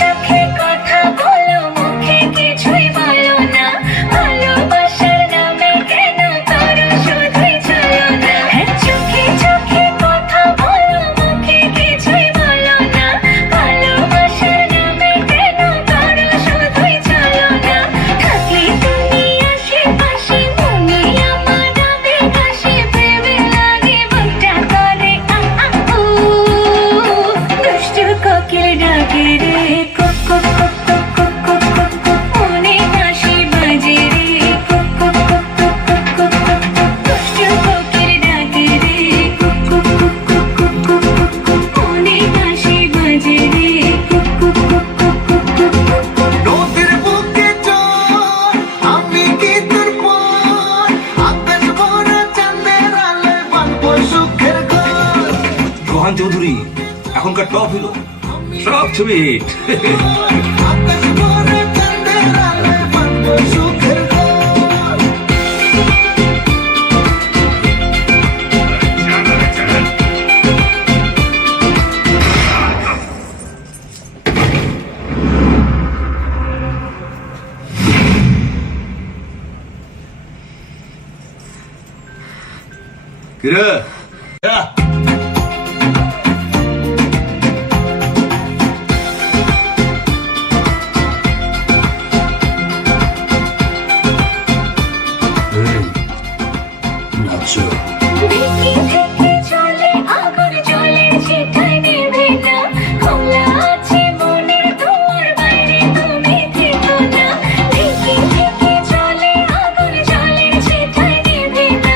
চোখে কথা বলো, মুখে কিছুই বলো না, ভালোবাসার নামে কেন করো শুধুই চলো না। হ্যাঁ, চোখে চোখে কথা বলো, মুখে কিছুই বলো না, ভালোবাসার নামে কেন করো শুধুই চলো না। থাকলে তুমি আশেপাশে, মনে আমার আবেগ আসে, প্রেমে লাগে বুকটা করে আ আ উ। দুষ্টু কোকিল ডাকে রে, কক কক কক কক কক কক কক কক, মনে হাসি বাজে রে, কক কক কক কক কক কক কক কক। দুষ্টু কোকিল ডাকে রে, কক কক কক কক কক কক কক কক, মনে হাসি বাজে রে, কক কক কক কক কক কক কক কক। নদীর বুকে চল, আমি কি তোর পর, আকাশ ভরা চাঁদের আলোয় বাঁধবো সুখের ঘর। রোহান চৌধুরী এখনকার টপ হিরো, সব ছবি হিট। আকাশ ভরা চাঁদের আলোয় বাঁধবো সুখের ঘর। কিরে